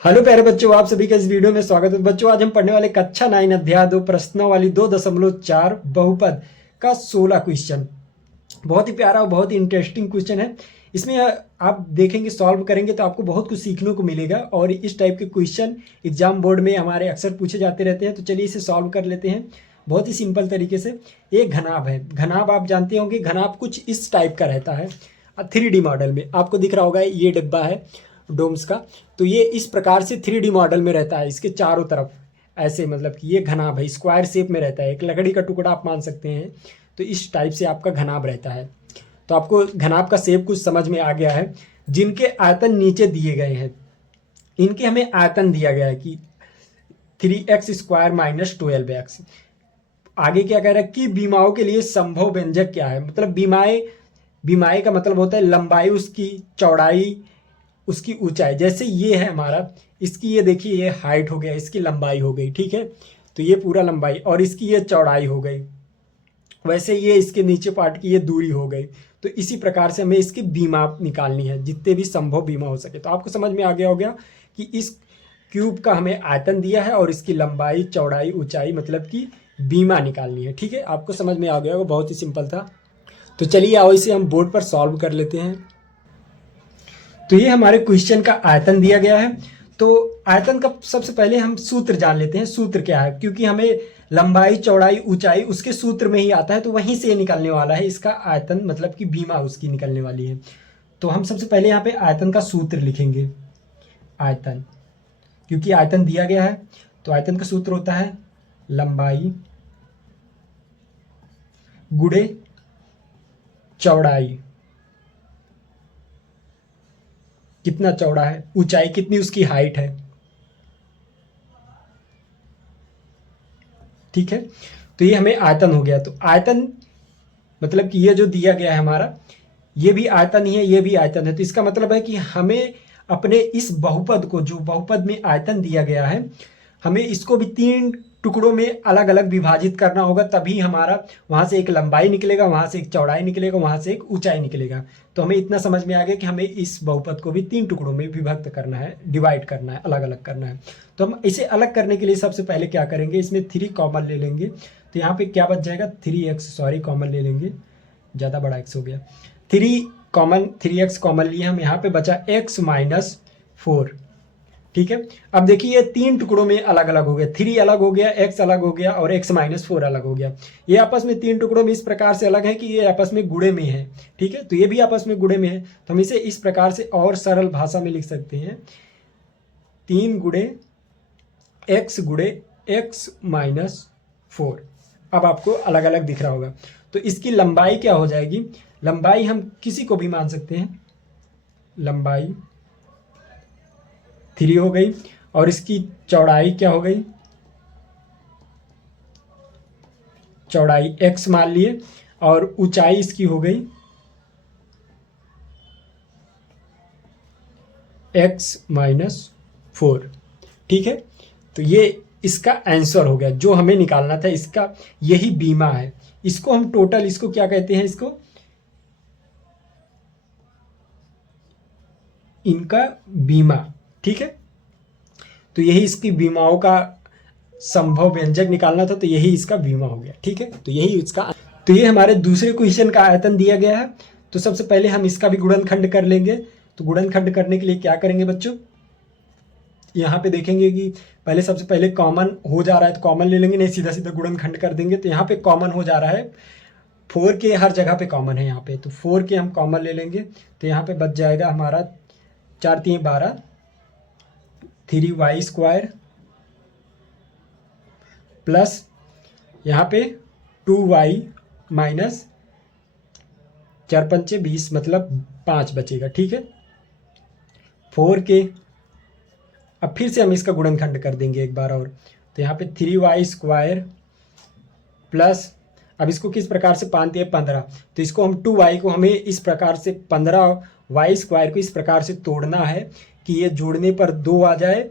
Hello प्यारे बच्चों, आप सभी का इस वीडियो में स्वागत है। बच्चों, आज हम पढ़ने वाले कक्षा 9 अध्याय 2 प्रश्नों वाली 2.4 बहुपद का 16 क्वेश्चन। बहुत ही प्यारा और बहुत ही इंटरेस्टिंग क्वेश्चन है। इसमें आप देखेंगे, सॉल्व करेंगे तो आपको बहुत कुछ सीखने को मिलेगा। और इस टाइप के क्वेश्चन एग्जाम बोर्ड में हमारे अक्सर पूछे जाते रहते हैं। तो चलिए इसे सॉल्व कर लेते हैं बहुत ही सिंपल तरीके से। एक घनाभ है। घनाभ आप जानते होंगे, घनाभ कुछ इस टाइप का रहता है। 3D मॉडल में आपको दिख रहा होगा, ये डिब्बा है डोम्स का। तो ये इस प्रकार से 3D मॉडल में रहता है, इसके चारों तरफ ऐसे, मतलब कि ये घनाभ है, स्क्वायर शेप में रहता है। एक लकड़ी का टुकड़ा आप मान सकते हैं। तो इस टाइप से आपका घनाभ रहता है। तो आपको घनाभ का शेप कुछ समझ में आ गया है। जिनके आयतन नीचे दिए गए हैं, इनके हमें आयतन दिया गया है कि 3x² माइनस 12x। आगे क्या कह रहा है कि बीमाओं के लिए संभव व्यंजक क्या है। मतलब बीमाएं, बीमाई का मतलब होता है लंबाई, उसकी चौड़ाई, उसकी ऊंचाई। जैसे ये है हमारा, इसकी ये देखिए, ये हाइट हो गया, इसकी लंबाई हो गई, ठीक है। तो ये पूरा लंबाई और इसकी ये चौड़ाई हो गई। वैसे ये इसके नीचे पार्ट की ये दूरी हो गई। तो इसी प्रकार से हमें इसकी बीमा निकालनी है, जितने भी संभव बीमा हो सके। तो आपको समझ में आ गया हो गया कि इस क्यूब का हमें आयतन दिया है और इसकी लंबाई, चौड़ाई, ऊंचाई, मतलब कि बीमा निकालनी है, ठीक है। आपको समझ में आ गया होगा, बहुत ही सिंपल था। तो चलिए आओ इसे हम बोर्ड पर सॉल्व कर लेते हैं। तो ये हमारे क्वेश्चन का आयतन दिया गया है। तो आयतन का सबसे पहले हम सूत्र जान लेते हैं। सूत्र क्या है, क्योंकि हमें लंबाई, चौड़ाई, ऊंचाई उसके सूत्र में ही आता है। तो वहीं से निकलने वाला है इसका आयतन, मतलब कि बीमा उसकी निकलने वाली है। तो हम सबसे पहले यहाँ पे आयतन का सूत्र लिखेंगे। आयतन, क्योंकि आयतन दिया गया है तो आयतन का सूत्र होता है लंबाई गुणे चौड़ाई, कितना चौड़ा है, ऊंचाई कितनी, उसकी हाइट है, ठीक है। तो ये हमें आयतन हो गया। तो आयतन मतलब कि ये जो दिया गया है हमारा, ये भी आयतन ही है, ये भी आयतन है। तो इसका मतलब है कि हमें अपने इस बहुपद को, जो बहुपद में आयतन दिया गया है, हमें इसको भी 3 टुकड़ों में अलग अलग विभाजित करना होगा। तभी हमारा वहां से एक लंबाई निकलेगा, वहां से एक चौड़ाई निकलेगा, वहां से एक ऊंचाई निकलेगा। तो हमें इतना समझ में आ गया कि हमें इस बहुपद को भी 3 टुकड़ों में विभक्त करना है, डिवाइड करना है, अलग अलग करना है। तो हम इसे अलग करने के लिए सबसे पहले क्या करेंगे, इसमें 3 कॉमन ले लेंगे। तो यहाँ पे क्या बच जाएगा, 3x, सॉरी कॉमन ले लेंगे, ज़्यादा बड़ा x हो गया। 3x कॉमन लिए हम, यहाँ पे बचा x माइनस 4, ठीक है। अब देखिए ये 3 टुकड़ों में अलग अलग हो गया, 3 अलग हो गया, x अलग हो गया और x माइनस 4 अलग हो गया। ये आपस में 3 टुकड़ों में इस प्रकार से अलग है कि ये आपस में गुणे में है, ठीक है। तो ये भी आपस में गुणे में है। तो हम इसे इस प्रकार से और सरल भाषा में लिख सकते हैं, 3 गुणे x गुणे x माइनस 4। अब आपको अलग अलग दिख रहा होगा। तो इसकी लंबाई क्या हो जाएगी, लंबाई हम किसी को भी मान सकते हैं, लंबाई 3 हो गई। और इसकी चौड़ाई क्या हो गई, चौड़ाई x मान लिए। और ऊंचाई इसकी हो गई x माइनस 4, ठीक है। तो ये इसका आंसर हो गया जो हमें निकालना था, इसका यही बीमा है। इसको हम टोटल, इसको क्या कहते हैं, इसको इनका बीमा, ठीक है। तो यही इसकी बीमाओं का संभव व्यंजक निकालना था, तो यही इसका बीमा हो गया, ठीक है। तो यही इसका, तो ये हमारे दूसरे क्वेश्चन का आयतन दिया गया है। तो सबसे पहले हम इसका भी गुणनखंड कर लेंगे। तो गुणनखंड करने के लिए क्या करेंगे बच्चों, यहाँ पे देखेंगे कि पहले सबसे पहले कॉमन हो जा रहा है तो कॉमन ले लेंगे, नहीं सीधा सीधा गुणनखंड कर देंगे। तो यहाँ पे कॉमन हो जा रहा है, 4 के हर जगह पे कॉमन है यहाँ पे। तो 4 के हम कॉमन ले लेंगे। तो यहाँ पे बच जाएगा हमारा 4 3 12, 3y² प्लस यहाँ पे 2y माइनस 4 पंचे 20, मतलब 5 बचेगा, ठीक है। 4 के, अब फिर से हम इसका गुणनखंड कर देंगे एक बार और। तो यहाँ पे 3y² प्लस, अब इसको किस प्रकार से पाते हैं, 15। तो इसको हम 2y को हमें इस प्रकार से, 15y² को इस प्रकार से तोड़ना है कि ये जोड़ने पर 2 आ जाए,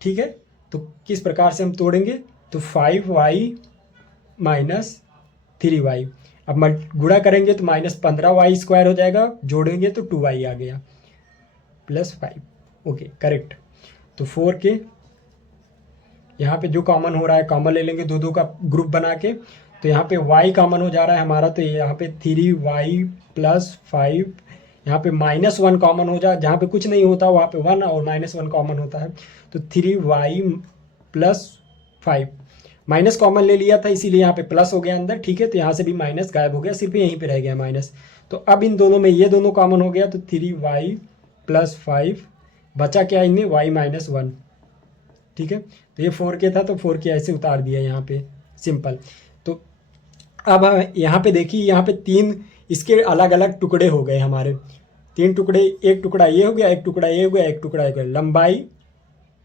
ठीक है। तो किस प्रकार से हम तोड़ेंगे, तो 5y माइनस 3y। अब गुणा करेंगे तो माइनस 15y² हो जाएगा, जोड़ेंगे तो 2y आ गया प्लस 5, ओके करेक्ट। तो 4K, यहाँ पे जो कॉमन हो रहा है कॉमन ले लेंगे, दो दो का ग्रुप बना के। तो यहाँ पे y कॉमन हो जा रहा है हमारा, तो यहाँ पे 3y + 5, यहाँ पे -1 कॉमन हो जा, जहाँ पे कुछ नहीं होता वहाँ पे 1 और -1 कॉमन होता है। तो 3y + 5, माइनस कॉमन ले लिया था इसीलिए यहाँ पे प्लस हो गया अंदर, ठीक है। तो यहाँ से भी माइनस गायब हो गया, सिर्फ यहीं पे रह गया माइनस। तो अब इन दोनों में ये दोनों कॉमन हो गया, तो 3y + 5, बचा क्या इनमें y - 1, ठीक है। तो ये 4K था, तो 4K ऐसे उतार दिया यहाँ पे, सिंपल। तो अब यहाँ पे देखिए, यहाँ पे 3 इसके अलग अलग टुकड़े हो गए हमारे, 3 टुकड़े, एक टुकड़ा ये हो गया, एक टुकड़ा ये हो गया, एक टुकड़ा ये हो गया, लंबाई,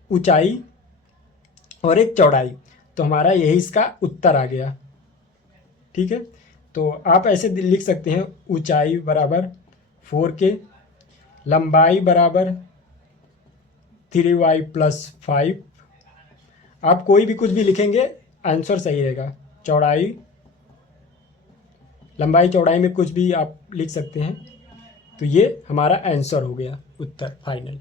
ऊंचाई और एक चौड़ाई। तो हमारा यही इसका उत्तर आ गया, ठीक है। तो आप ऐसे लिख सकते हैं, ऊंचाई बराबर 4K, लंबाई बराबर 3y + 5, आप कोई भी कुछ भी लिखेंगे आंसर सही रहेगा। चौड़ाई, लंबाई चौड़ाई में कुछ भी आप लिख सकते हैं। तो ये हमारा आंसर हो गया, उत्तर फाइनल।